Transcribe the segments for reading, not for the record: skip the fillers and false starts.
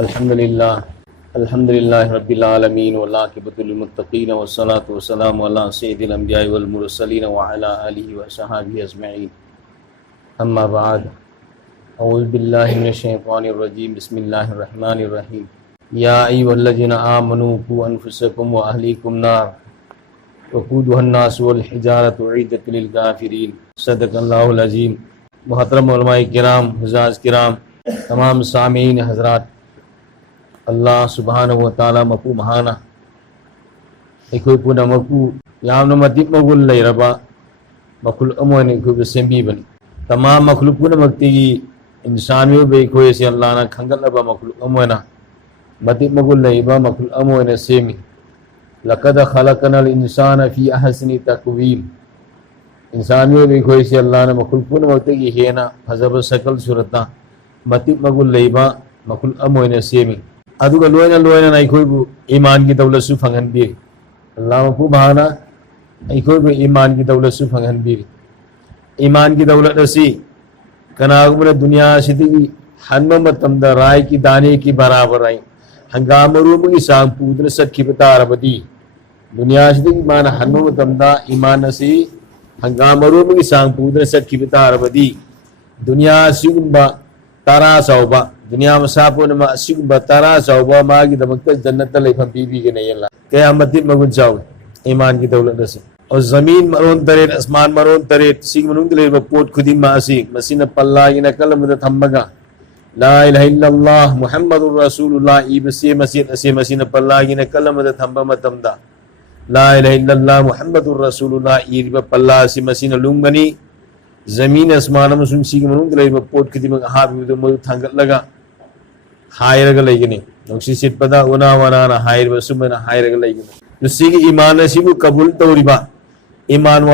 अल्हम्दुलिल्लाह अल्हम्दुलिल्लाहि रब्बिल आलमीन वल आक़िबतु लिल मुत्तक़ीन वस्सलातु वस्सलामु अला सय्यिदिल अंबियाइ वल मुरसलीन व अला आलिहि व सहाबिहि अजमईन। अम्मा बाद, अऊज़ु बिल्लाहि मिनश शैतानिर रजीम, बिस्मिल्लाहिर रहमानिर रहीम। या अय्युहल्लज़ीना आमनू क़ू अनफुसकुम व अहलीकुम नार वक़ूदुहन नासु वल हिजारतु उइद्दत लिल काफ़िरीन। सदक़ल्लाहुल अज़ीम। मुहतरम उलमाए किराम, हुज़्ज़ाज़ किराम, तमाम सामीन हज़रात, अल्लाह सुब्हानहु व तआला मपू महाना अखोई पुनमकू यामना मतिक मगुल लेरबा मखलुक अमोने अखोई सेंबीबनी। तमाम मखलुक पुनमक्तिगी इंसान में बे अखोई से अल्लाह ना खंगलबा मखलुक अमोना मतिक मगुल लेबा मखलुक अमोने सेमी। लक़द खलक़नल इंसान फी अहसनि तक़वीम। इंसान में बे अखोई से अल्लाह ना मखलुक पुनमक्तिगी हेना फजब सकल सूरता मतिक मगुल लेबा मखलुक अमोने सेमी। अदुगा लोयना लोयना अखोइबु ईमान की दौलतसु फंगहनबीरी। अल्लाह मपू महाना अखोइबु ईमान की दौलतसु फंगहनबीरी। ईमान की दौलत असी कनागुमना दुनिया सिदिगी हन्म मतमदा राय की दाने की बराबर आई हंगाम रूमुगी सांग पूदन सत्खिब तारबदी। दुनिया सिदिगी मान हन्म मतमदा ईमान असी हंगाम रूमुगी सांग पूदन सत्खिब तारबदी। दुनिया सिगुंबा तारा साउबा दुनिया मसापुनमा सिगुंबा तारा साउबा मागी दमकता जन्नत लेफम पीबीगने यल्ला क़यामत मगुन चाउ ईमान की दौलत असी। और ज़मीन मरोन तरेत आसमान मरोन तरेत सिग मनुंग लेबा पोट खुदी मासी मसीना पल्लागिना कलमद थम्मगा ला इलाहा इल्लल्लाह मुहम्मदुर रसूलुल्लाह इबसे मसीद असे मसीना पल्लागिना कलमद थम्बा मतमदा ला इलाहा इल्लल्लाह मुहम्मदुर रसूलुल्लाह इबा पल्ला से मसीना लुंगनी ज़मीन आसमान मसुन सिग मनुंग लेबा पोट खुदी मग हाबिदु मु थंगलगा हायरगा लेगनी नोक्सी सिट पदा उना वनाना हायरबा सुमना हायरगा लेगनी। दुसिगी ईमान असिबु कबूल तौरिबा ईमान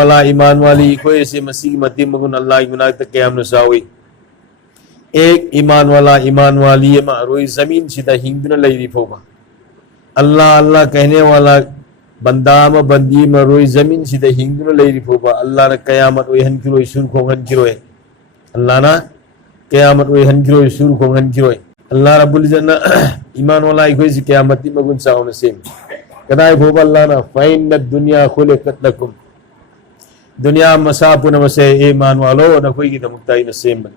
वाली कोई से मसीह मती मगुन अल्लाह की मुनाक तक क़याम नसावी। एक ईमान वाली रोई ज़मीन सीधा हिंदुन लईरी फोबा अल्लाह अल्लाह कहने वाला बंदा म बंदी म रोई ज़मीन सीधा हिंदुन लईरी फोबा अल्लाह ना क़यामत ओय हन किरोय सुर खोंगन किरोय अल्लाह ना क़यामत ओय हन किरोय सुर खोंगन किरोय अल्लाह रब्बुल इज़्ज़त ईमान वाला कोई से क़यामत मगुन साउन सेम कदाई फोबा अल्लाह ना फ़इन्न दुनिया खुलिक़त लकुम। दुनिया मसापुन मसे ईमान वालो न कोई की दमुक्ताई न सेम बन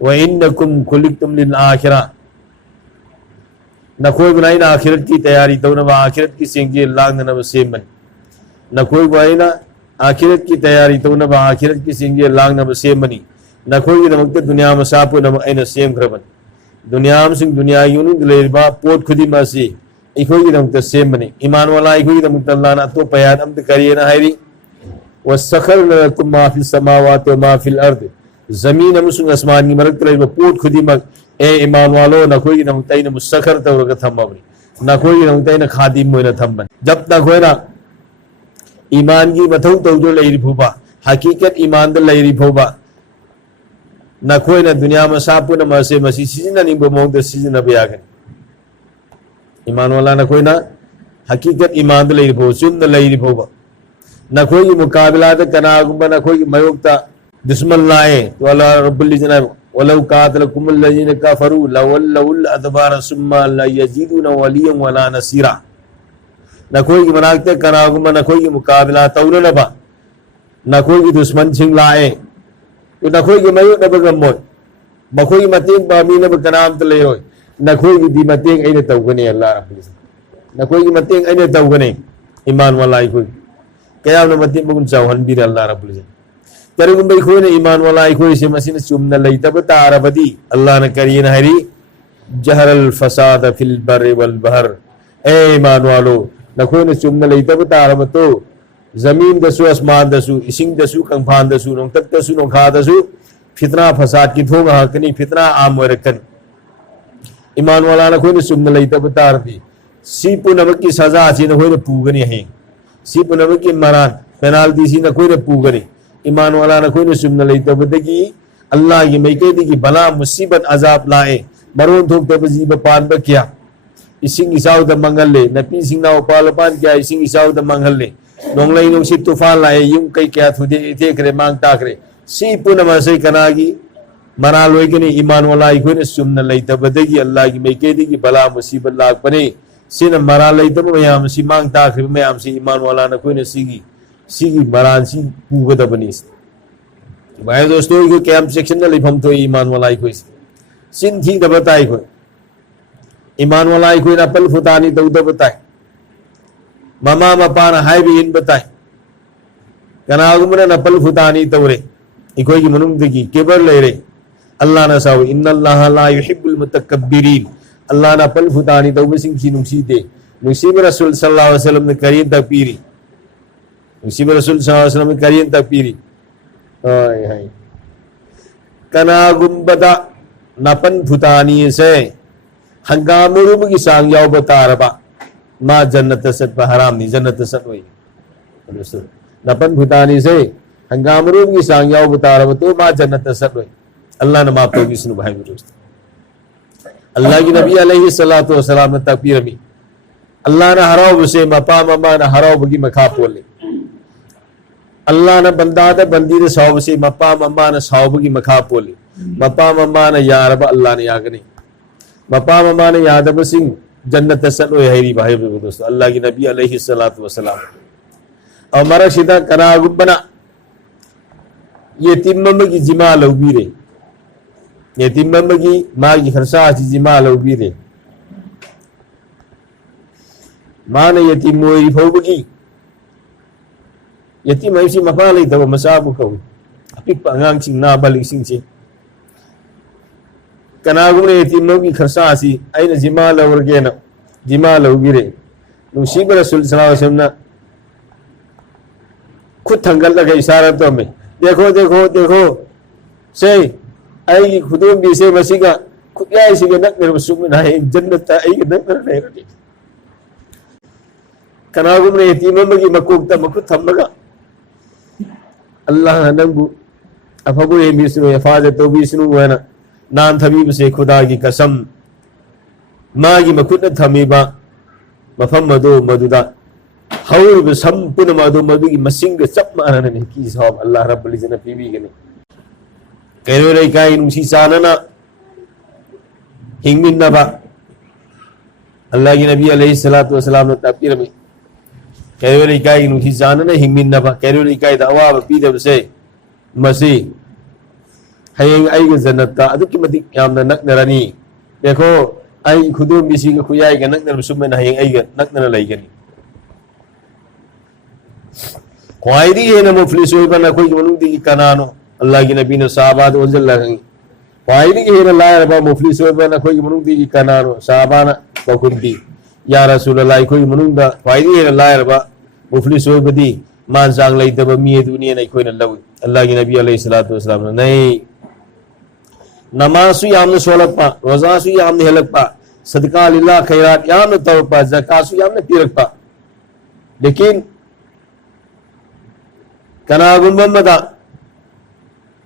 व इन्नकुम खुलिक़तुम लिल आखिरा न कोई बनाई ना आखिरत की तैयारी तो न आखिरत की सेंगे लांग न सेम बन न कोई बनाई ना आखिरत की तैयारी तो न आखिरत की सेंगे लांग न सेम बनी न कोई की दमुक्ता दुनिया मसापुन न ऐन सेम खरबन दुनिया में सिंग दुनिया यूनु दिलेरबा पोट खुदी मासी इकोई की दमुक्ता सेम बनी। ईमान वाला इकोई की दमुक्ता अल्लाह ना तो पयाद अम्द करिए ना हैरी वसखरना लकुम मा फिस समावाति व मा फिल अर्द। ज़मीन अमसुंग आसमान की मरक तले पोट खुदी मग ए ईमान वालो न कोई की नमुक्ता इन मुसखर तौर का थम्बनी न कोई की नमुक्ता इन खादिम मोइना थम्बन। जब तक होना ईमान की मथौ तौदो लईरी फोबा हकीकत ईमान द लईरी फोबा न कोई न दुनिया में सापु न मसे मसी सीजन निंबो मोंग द सीजन बयागन। ईमान वाला न कोई ना हकीकत ईमान द लईरी फोबा सुन द लईरी फोबा न कोई मुकाबला तो कनागुम्बा न कोई मयोक्ता दुश्मन लाए तो अल्लाह रब्बुल इज़्ज़त वलौ कातलकुमुल लज़ीना कफरू लवल्लउल अदबार सुम्मा ला यजीदुना वलिय्यन वला नसीरा। न कोई मनाकते कनागुम्बा न कोई मुकाबला तौलनबा न कोई दुश्मन सिंह लाए तो न कोई मयो न बगमो न कोई मतें बामी न कनाम तले हो न कोई दी मतें ऐने तौगने अल्लाह रब्बुल इज़्ज़त न कोई मतें ऐने तौगने ईमान वाला कोई क़याम न मती मगुन चाहन बीर अल्लाह रब्बुल इज़्ज़त करेगुम भाई कोई ने ईमान वाला कोई से मसीन चुमन लई तब तारबदी अल्लाह ने करिए न हरी जहरल फसाद फिल बर्र वल बहर। ए ईमान वालो न कोई ने चुमन लई तब तारबतो ज़मीन दसु आसमान दसु इसिंग दसु कंफान दसु नों तक दसु नों खा दसु फितना फसाद की थोंग हकनी फितना आम वरकन। ईमान वाला न कोई ने चुमन लई तब तारबी सीपु नमक की सजा सी न कोई ने पूगनी है सीपु नमक की मरान पेनाल्टी सी न कोई ने पूगनी। ईमान वाला न कोई ने सुमन लई तब दगी अल्लाह की मैके दी बला मुसीबत अजाब लाए मरोन थोक तब जीब पान बकिया इसिंग इसाउ द मंगल ले नपी सिंह ना उपाल पान क्या इसिंग इसाउ द मंगल ले नोंगलाई तूफान लाए यूं कई क्या थुदे थे करे मांग ताकरे सी पुनम से कनागी मरा लोगनी ईमान वाला अखोन चुमना लेतबदगी अल्लाह की मैकेदी बला मुसीबत लापने सिन मरा लेतब मैम से मांग ताख्रिब मैम से ईमान वाला अखोन सिगी मरान सी पुगदबनी भाई दोस्तों को कैंप सेक्शन लेफम तो ईमान वाला अखोई सिन थीदब ताई अखोई ईमान वाला अखोन अपल फुतानी तौदब ताई ममा मपान हाइब इन बताई कनागुमन अपल फुतानी तौरे अखोई की मनुंगदगी केबर लेरे अल्लाह ना साव इन्नल्लाह ला युहिब्बुल मुतकब्बिरीन अल्लाह ना अपल फुतानी तौबे सिंह की नुसीते नुसीब रसूल सल्लल्लाहु अलैहि वसल्लम ने करीन तकबीरी नुसीब रसूल सल्लल्लाहु अलैहि वसल्लम ने करीन तकबीरी हाय हाय कनागुम्बदा नपन फुतानी से हंगामुरुब की सांग याव बतारबा मा जन्नत सत हराम नहीं जन्नत सत वही नपन फुतानी से हंगामुरुब की सांग याव बतारबा तो मा जन्नत सत वही अल्लाह ने माफ तो विष्णु भाई दोस्त अल्लाह की नबी अलैहि सल्लल्लाहु अलैहि वसल्लम ने तकबीर में अल्लाह ने हराव से मपा ममा ने हराव बगी मखा पोले अल्लाह ने बंदा दे बंदी दे सौब से मपा ममा ने सौब की मखा पोले मपा ममा ने या रब अल्लाह ने यागने मपा ममा ने यादब सिंह जन्नत सलो हैरी भाई दोस्त अल्लाह की नबी अलैहि सल्लल्लाहु अलैहि वसल्लम और मरा सीधा कना गुबना ये तिम्मम की जिमा लौबीरे यतीम की माँ की खर्चा जिमा लौबीरे माँ ने यतीम मोरी फौबगी यतीम ऐसी मपा लेतब मसाबु कौ अपिक अंगांग ना बलिंग से कनागुम ने यतीम की खर्चा अन जिमा लौरगेन जिमा लौबीरे नुसीब रसूल सल्लल्लाहु अलैहि वसल्लम खुद थंगल लगे इशारा तो हमें देखो देखो देखो से आई खुदों भी से मसीगा खुद या इसी के नक मेरे सुमिन है जन्नत आई के नक मेरे नहीं कनागुम ने यतीम की मकुकता मकुत थमगा अल्लाह नंगु अफगु ये बिस्नु हिफाजत तो बिस्नु है ना नान थबीब से खुदा की कसम माँ की मकुत थमीबा मफम मदो मदुदा हौर बसम पुन मदो मदु की मसिंग सब मारने ने की साहब अल्लाह रब्बुल इज्जत पीवी के ने कहरो रे काई नुसी सानना हिंगमिन नबा अल्लाह की नबी अलैहि सल्लल्लाहु अलैहि वसल्लम ने तकबीर में कहरो रे काई नुसी सानना हिंगमिन नबा कहरो रे काई दवा पीदब से मसी हयेंग आई के जन्नत ता अदु की मति यामना नकनरनी देखो आई खुदो मिसी के खुयाई के नकनर सुमन हयेंग आई के नकनर लईगनी ख्वाइदी है न मुफलिस होई बना कोई मनुदी की कनानो अल्लाह की नबी ने साहबाद ओजल लगेंगे ख्वाइदी है न लाया रबा मुफलिस होई बना कोई मनुदी की कनानो साहबाना बकुंती या रसूल अल्लाह कोई मनुदा ख्वाइदी है न लाया रबा मुफलिस होई बदी मान सांग लई तब मी दुनिया नहीं कोई न लव अल्लाह की नबी अलैहि सल्लल्लाहु अलैहि वसल्लम नहीं नमाज़ यामने सोलपा रोज़ा यामने हेलपा सदका लिल्लाह खैरात यामने तौपा ज़कात यामने तीरकपा लेकिन कनागुम्बदा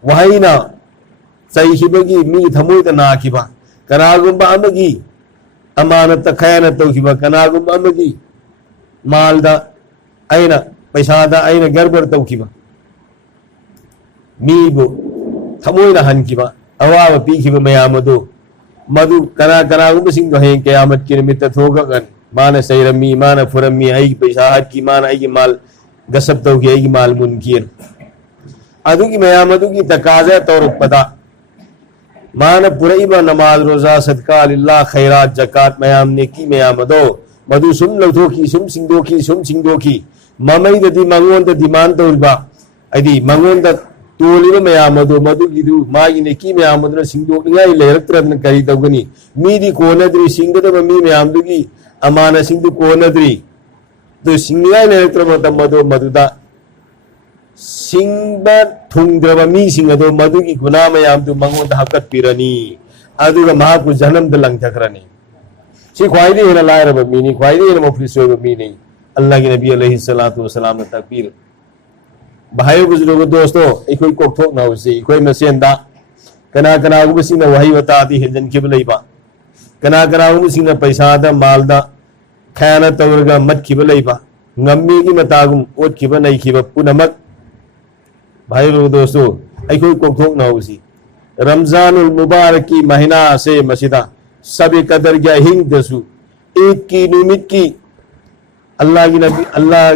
वहाइना सहीबगी मी थमुद नाकिबा कनागुम्बा अमगी अमानत खयानत तौखिबा कनागुम्बा अमगी मालदा अइना पैसादा अइना गड़बड़ तौखिबा मीबो थमुइना हनकिबा अवाब पीखिबा मयामदो मधु कनागुम्बा सिंह हयें क़यामत की निमित्त थोगगन मान सैरमी मान फुरमी आई पैसा हद की मान आई माल गसब तो की माल मुनकिर अदु की मयामदु की तकाजा तौर पदा मान पुरैबा नमाज रोजा सदका लिल्लाह खैरात जकात मयाम ने की मयामदो मधु सुम लौथो की सुम सिंगदो की ममई ददी मंगोन द डिमांड तौरबा अदी मंगोन द तोलिबा मयामदो मधु गिदु मागी ने की मयामदु सिंगदो ngai लेरत्रन करी तगनी मीदी कोनद्री सिंगदब मी मयामदु की अमाना सिंगदु कोनद्री तो सिंगलाई लेरत्र मदो मधुदा सिंगबा थुंगद्रबा मी सिंगदो मधु की गुना मयाम तो मंगोद हकत पिरनी अदुगा महाकु जन्म द लंगथकरनी सी ख्वाइदी है लायरबा मीनी ख्वाइदी है मुफलिस होबा मी नहीं अल्लाह के नबी अलैहि सल्लल्लाहु वसल्लम ने तकबीर भाई बुजुर्गो दोस्तों इकोई कोकथोक ना उसी इकोई मसेंदा कना कना उबसिना वही बताती है जन के बलैबा कना कना उबसिना पैसा दा माल दा खयानत तौरगा मत खिबा लैबा ngami की मतागुम ओत खिबा नहीं खिबा पुनमक भाई दोस्तों अखोई कोकथोक ना उसी रमजानुल मुबारक की महीना से मसीदा सब कदर क्या हिंग दसु ईद की नुमित की अल्लाह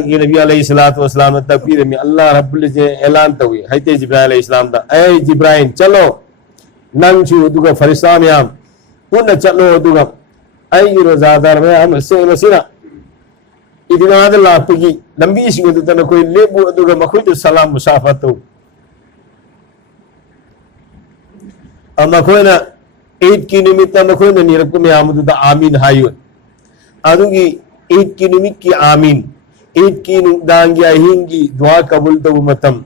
की नबी अलैहिस्सलातु वस्सलाम तकबीर में अल्लाह रब्बुल इज्जत ऐलान तो हुई हजरत जिब्राइल अलैहिस्सलाम दा ए जिब्राइल चलो नंगचु दुगा फरिस्ता मयाम पुन चलो दुगा आई रोजादार मयाम से मसीना इदिनाद लापगी लंबी सिंग दुतना कोई लेबु दुगा मखुद सलाम मुसाफा तो मखोना ईद की निमित्त मखोना निरक मयाम दुदा आमीन हायुन अदुगी ईद की निमित्त की आमीन ईद की दांगी अहिंगी दुआ कबूल तो मतम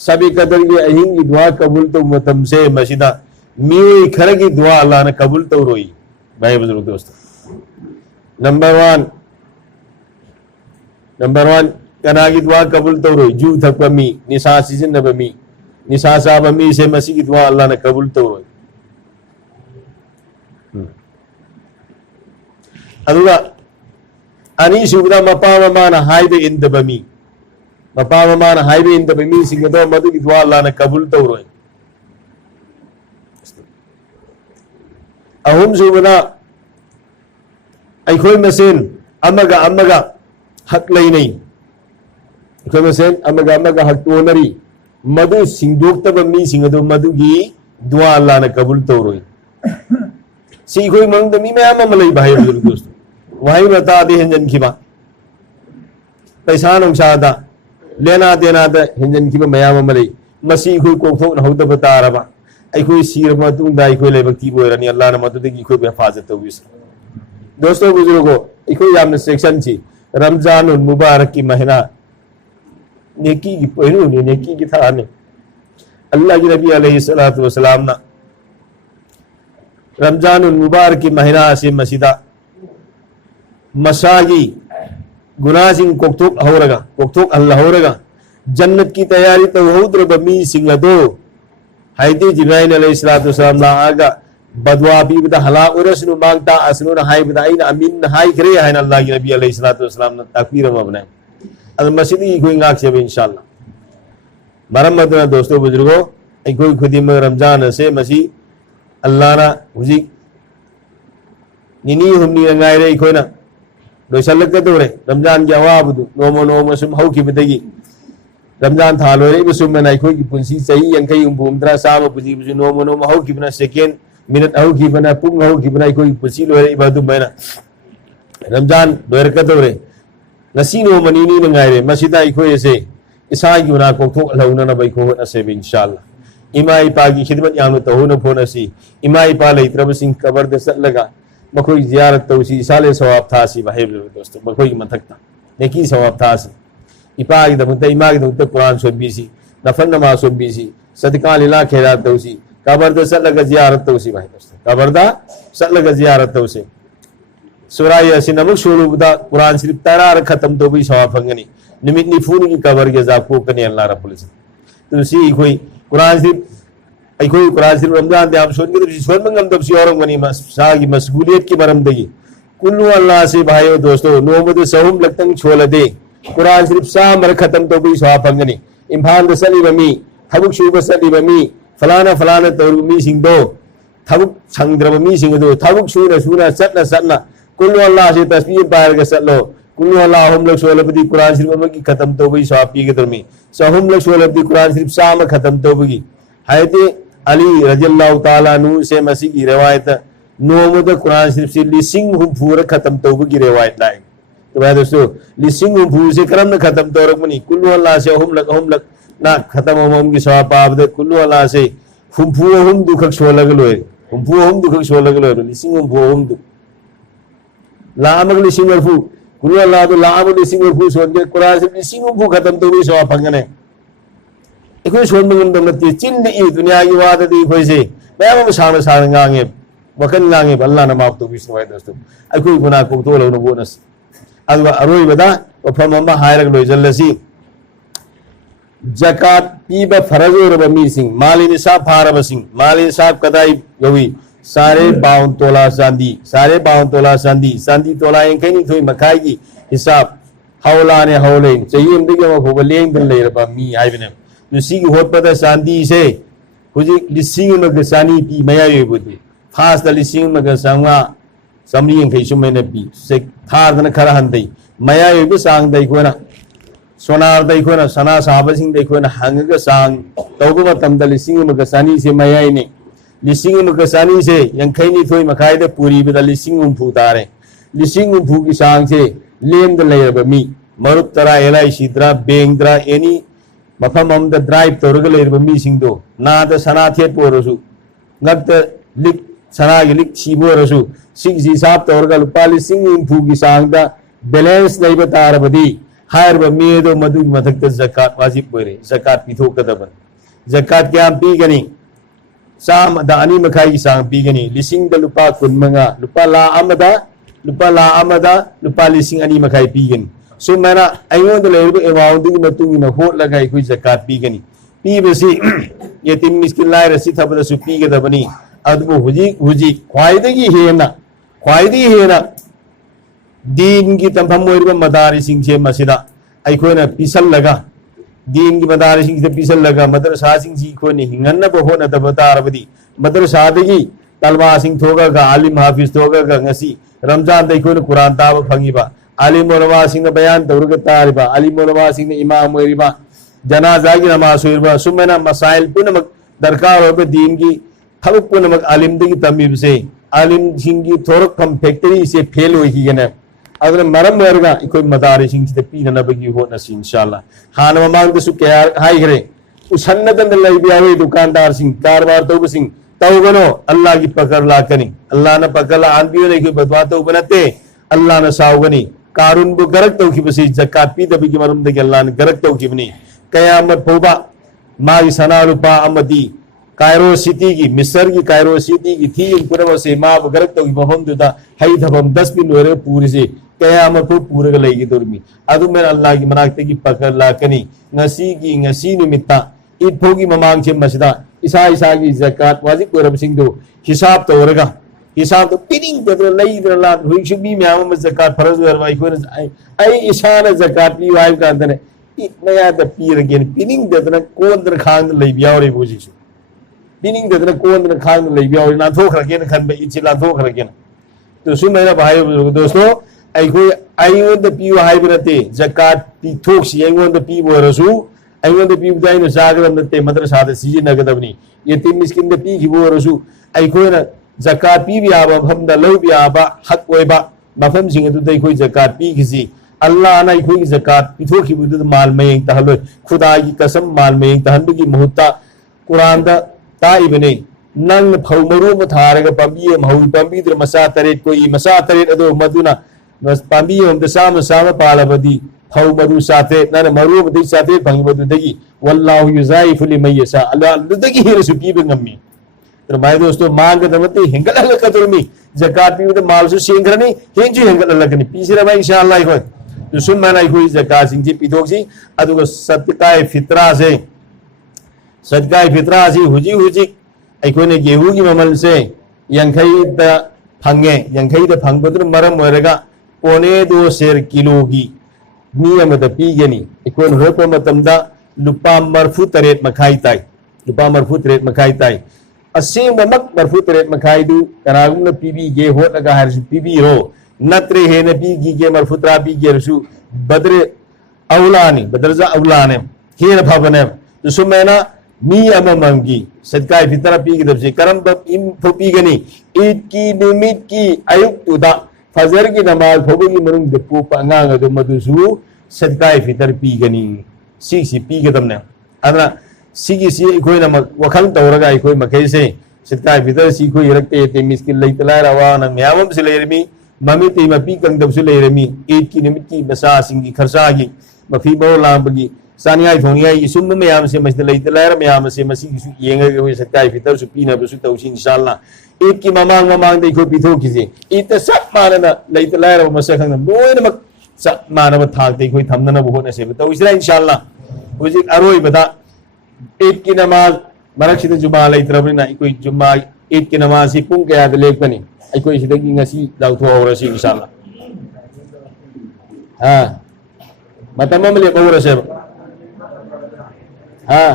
सभी कदर की अहिंगी दुआ कबूल तो मतम से मसीदा मी खर की दुआ अल्लाह ने कबूल तो रोई भाई बुजुर्ग दोस्तों नंबर वन कना की दुआ कबूल तो रोई जू थक बमी निशा सीजन न बमी निशा साहब बमी से मसी की दुआ अल्लाह ने कबूल तो रोई अदुगा अनी सुबदा मपा ममाना हाइबे इन द बमी मपा ममाना हाइबे इन द बमी सिंगदो मदु की दुआ अल्लाह ने कबूल तो रोई अहुम सुबना अखोय मसेन अमगा हक लई नहीं अखोय मसेन अमगा हक तोनरी मदु सिंदोक्तब मी सिंगदो मदु की दुआ अल्लाह ने कबूल तो रोई सी कोई मंग मी मैं मलई भाई बुजुर्ग दोस्तों वही बता दे हिंजन की बात पैसा नुकसादा लेना देना द हिंजन की मयाम मलई मसी कोई कोखो नहुद बता रबा अखोई सीर मतुंग दाई कोई लेबकी बोरनी अल्लाह ने मदद की कोई हिफाजत होगी दोस्तों बुजुर्गों इको याम सेक्शन छी रमजान मुबारक की महीना नेकी की पहलू ने नेकी की था ने अल्लाह की नबी अलैहिस्सलातु वस्सलाम ना रमजान मुबारक की महीना से मसीदा मसागी गुनाह सिंह कोक्तोक अल्लाह होरगा जन्नत की तैयारी तो होद्र बमी सिंह दो हाइदे जिब्राइल अलैहिस्सलातु वस्सलाम ला आगा बदवा भी बदा हला उरसनु मांगता असनु ना हाय बदा इन अमीन हाय करे है अल्लाह की नबी अलैहिस्सलातु वस्सलाम ने तकबीर में बनाए अल मस्जिद की कोई गाक से इंशाल्लाह मरम्मत ना दोस्तों बुजुर्गों कोई खुदी में रमजान से मसी अल्लाह ना हुजी निनी हमनी रंगायरे कोई ना लोसलकदोरे रमजान की अवाबदु नोमो नोमो सुम हौखिबदगी रमजान था लोरे बसुम में नाइखोई की पुंसी सही यंकई उम्बुमद्रा साम पुजी बुजु नोमो नोमो हौखिबना सेकेंड मिनट हौखिबना पुंग हौखिबना कोई पुसी लोरे इबादु मैना रमजान लोरकदोरे नसी नोमो नीनी नंगायरे मसीदा इखोय से इसा की उना कोथो लौना न बैखो असे इंशाल्लाह इमा इपा की खिदमत याम तो न फोनसी इमा इपा लेत्रब सिंह कबर दे सलगा मखोई जियारत तौसी साले सवाब था सी भाई दोस्तों मखोई मथकता नेकी सवाब था सी इपा की दमत इमा की दमत कुरान सोबीसी नफल नमाज सोबीसी सदका लिला खैरात तौसी कबर द सलगा जियारत तौसी भाई दोस्तों कबर दा सलगा जियारत तौसी सूरा यासीन नमक शुरूबदा कुरान शरीफ तरार खत्म तो भी सवाब फंगनी निमित निफून की कबर के जाब को कने अल्लाह रब्बुल इज्जत तो सी कोई कुरान शरीफ अखोई कुरान शरीफ रमजान दे आप सोन के सोन मंगम तब सी और गनी मसा की मशगूलियत की मरम दगी कुल्लू अल्लाह से भाइयों दोस्तों नोमद सहूम लगतंग छोल दे कुरान शरीफ सा मर खत्म तो भी सवाब फंगनी इम्फान दसली बमी थबुक शुब सली बमी फलाना तौरमी सिंह दो थबुक संग्रम मी सिंह दो थबुक सूना सतना कुल्लू अल्लाह से तस्बीह पायर के सल्लो कुल्लू अल्लाह हम लोग सोलबदी कुरान शरीफ की खत्म तो भी सवाब पी के तरमी सहूम लोग सोलबदी कुरान शरीफ सा में खत्म तो भी हैते अली रज़ियल्लाहु ताला अन्हु से मसीह की रिवायत नोमद कुरान शरीफ से लिसिंग हुफूर खत्म तो की रिवायत लाए तो भाई दोस्तों लिसिंग हुफूर से करम न खत्म तो रकमनी कुल्लू अल्लाह से हम लग ना खत्म हम की सवाब पाप दे कुल्लू अल्लाह से हुफू हम दुखक सोलग लोए हुफू हम दुखक सोलग लोए लिसिंग हुफू हम दुख लामक लिसिंग हुफू कुल्लू अल्लाह तो लाम लिसिंग हुफू सोन के कुरान शरीफ लिसिंग हुफू खत्म तो भी सवाब फंगने इकोई सोन मंगन दम नती चिन दी दुनिया की बात दी कोई से मैं साम गांगे वकन गांगे अल्लाह न माफ तो बिस्नु भाई दोस्तों इकोई गुनाह को तो लो न बोनस अदवा अरोई बदा वफम अम्मा हायरक लोई जल्लसी जकात पीब फरज और बमी सिंह माली निसाब फारब सिंह माली निसाब कदाई गवी सारे 52 तोला चांदी तोला कहीं थोई मखाई की हिसाब हौला ने हौले चाहिए इंदगे मखो लेंग दन ले रबा मी हाइबने नुसी की होत पता चांदी से हुजिक लिसिंग मग सानी पी मया योबुदु फास्ट लिसिंग मग सांगा समरी यंखै सुमैना पी से थादन खरा हंदै मया योबु सांग दै कोना सोनार दै कोना सना साबसिंग दै कोना हंगग सांग तौगु मतम द लिसिंग मग सानी से मया ने लिसिंग मग सानी से यंखै नि थोय मखाय द पूरी बद लिसिंग उम्फु तारे लिसिंग उम्फु की सांग से लेम द लेरब मी मरुप तरा एलाई सिद्रा बेंगद्रा एनी मफम हम द ड्राइव तोरग लेरब मी सिंगदो ना द सना थेट पोरसु ngak the lik sana gi lik chibo rasu sing ji sap torga lupa lising impu gi sangda balance nei batar badi hair ba me do madu mathak the zakat wajib pore zakat pitho kadaban zakat kyam pi gani sam da ani makai gi sang pi gani lising da lupa kun manga lupa la amada lupa lising ani makai pi gani so mana ayon da lerbo amount gi matung na hot lagai kui zakat pi gani pi besi yetim miskin lai rasi thabada su pi ga dabani adbu huji khwaidagi hena din gi tampham moirba madari sing che masida aikoina pisal laga din gi madari sing se pisal laga madrasa sing ji ko ni hinganna bo hona dabata arabadi madrasa dagi talwa sing thoga ga alim hafiz thoga ga ngasi ramzan dai ko quran ta ba phangi ba alim ulama sing na bayan tawruga tariba alim ulama sing na imam moiriba जनाजा की नमाज हुआ सुमना मसाइल पुनमक दरकार हो दीन की थलुक पुनमक आलिम की तमीब से आलिम सिंह की थोरक कम फैक्ट्री से फेल हुई गने अगर मरम वर्गा कोई मदारी सिंह से पी न बगी हो नसी इंशाल्लाह हान ममांग दसु क्या हाई करे उसन्नतन लई बियावे दुकानदार सिंह कारबार तो सिंह तौगनो अल्लाह की पकड़ ला कनी अल्लाह ने पकड़ ला आनबियो ने की बदवा तो बनते अल्लाह ने सावगनी कारून बु गरक तो की बसी जकात पी दबी की मरम दे अल्लाह ने गरक तो की बनी कयामत फोबा मागी सना रुपा अमदी कायरो सिटी की मिस्र की कायरो सिटी की थी पुरव से मां गरक तो मफम दुदा हई धबम 10 दिन होरे पूरी से कयामत को पूरे का लेगी दुर्मी अदु में अल्लाह की मनाकते की पकड़ लाकनी ngasi निमित्ता ईद फोगी ममांग से मसदा इसा की ज़कात वाजिब कोरब सिंह दो हिसाब तोरगा हिसाब तो पिनिंग तो लई दला हुई भी म्याम ज़कात फर्ज वरवाई को आई ईशान ज़कात भी वाइब का अंदर इतना द पीर गेन पिनिंग ददना कोंद्र खांग लई बियावरे बोजिसु पिनिंग ददना कोंद्र खांग लई बियावरे ना थोखरा गेन खन बे इचिला थोखरा गेन तो सुमेरा भाई दोस्तों अखोई अयोंद पीव हाइबरते ज़कात पी थोक्सी अयोंद पी बोरसु अयोंद पी दाइन जागरम नते मद्रसा सीजी नगदबनी यतीम मिस्किन द पी की बोरसु अखोइना ज़कात पी बियाबा हमदा लौ बियाबा हक ओइबा मफम सिंग दु दै खोई ज़कात पी किसी अल्लाह ना इखोई ज़कात पिथोखी बुद माल में तहलो खुदा की कसम माल में तहन की मुहत्ता कुरान दा ताइबने नंग फौ मरु मथारगा पंबी महु पंबी द्र मसा तरेत कोई मसा तरेत अदो मदुना बस पंबी हम दसाम साम पालबदी फौ मरु साथे ना मरु बदी साथे फंगबदु दगी वल्लाहु युजाइफु लिमन यशा अल्लाह लुदगी हिरसु पीब ngami तो भाई दोस्तों मांग दमते हिंगल कदरमी ज़कात पीब माल सु सेंग्रनी हेंजु हिंगल लगनी पीसरा भाई इंशाअल्लाह इखो तो सुन माना इखोई ज़कात सिंह पीथोक्सी अदुग सदकाए फितरा से हुजी अखोने गेहूं की ममल से यंखैद फंगे यंखैद फंगबदुन मरम ओरगा पोने 2 सेर किलो की मी अमद पीगनी अखोन होप मतमदा लुपा मरफु तरेत मखाई ताई असेंबमक मरफु तरेत मखाई दु कनागुन पीबी गे होटगा हरसु पीबी रो नत्रे हेन पीगी गे मरफुत्रा पीगे रसु बद्र बदरजा औलाने हेन फबने तो सुमेना मी अममंगी सदका फितरा पीगी दबसे करम बब इन फपीगनी ईद की निमित की अयुक तुदा फजर की नमाज फबगी मरुंग दपु पंगांग दो मदुसु सदका फितर पीगनी सी पीगदमने अदना सिगी सी इखोय नम वखल तौरगा इखोय मकै से सदका फितर सी इखोय रखते ते मिस्किन लैतला रवा न म्यामम से लेरमी ममी ते मपी कंदब से लेरमी ईद की निमित की बसा सिंगी खरसा की मफी बो लांबगी सानियाई थोनियाई सुम म्याम से मस्द लैतला म्याम से मसी की येंगे होय सदका फितर सु पीना बसु तौसी इंशाअल्लाह ईद की ममांग दे इखोय पिथो किसे ईद त सब मानना लैतला र मसे खंग लोयनमक सब मानव थाक दे इखोय थमनना बहोने से तौसिरा इंशाअल्लाह हुजी अरोय बदा ईद की नमाज मरक्षित जुमा लैत्रबना इखोय जुमा ईद की नमाज सी पुंग कया लेकनी अखोई सिदगी ngasi लाउथोरसी इंशाअल्लाह हां मतम मले बौरसे हां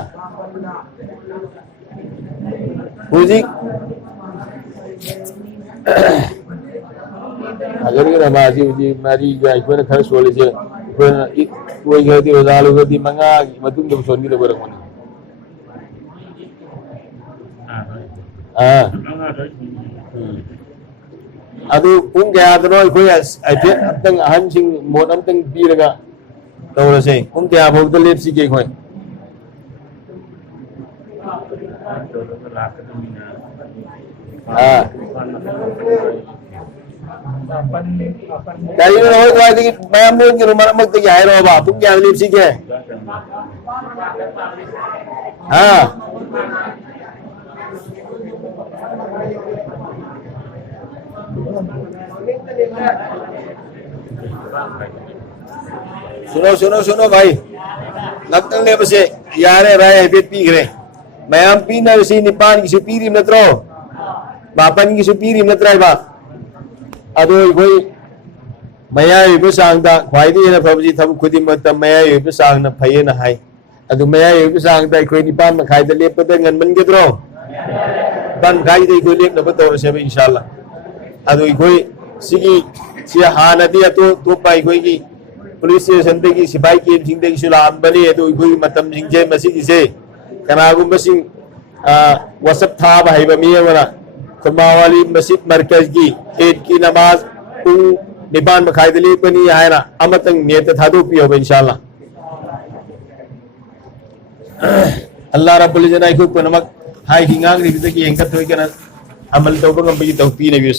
Huzik agar kita masih uji mari guys, kita harus soleh je. Kita ingat di rozal kita di manga, matung kita sondi kita berang mana. Adu pun kaya tu noi kau as, ada tentang hancing modam tentang bilaga, tahu rasa. Pun kaya bawa tu lep sikit kau. Dari mana orang kau ini mayamun ke rumah mak tu jahir apa? Pun kaya lep sikit. सुनो भाई लगता है बसे यार है भाई बेट P गए मैं हम पीना उसी निपान की सुपीरी मित्रों बापन की सुपीरी मित्र है बात अदो कोई मैं ये भी सांगता वाइडी है ना प्रभु तब खुद ही मत मैं ये भी सांगना भये ना है अदो मैं ये भी सांगता कोई निपान में खाई दले पता गन मन के त्रो बन खाई दे कोई लेक न पता हो से इंशाल्लाह अदो कोई सिगी सिया हानदी तो पाई कोई की पुलिस स्टेशन की सिपाही की जिंदगी सुलाम बने तो कोई मतम जिंजे मसीह से कनागुम मसीह वसब था भाई बमिया वाला खुमावाली मस्जिद मरकज की ईद की नमाज तुम निबान बखाई दली बनी है ना अमतंग नियत था दो पियो इंशाल्लाह अल्लाह रब्बुल जना को पनमक हाई हिंगांग रिबित की एंकत होई कना अमल तौबा गंबी तौफी नबी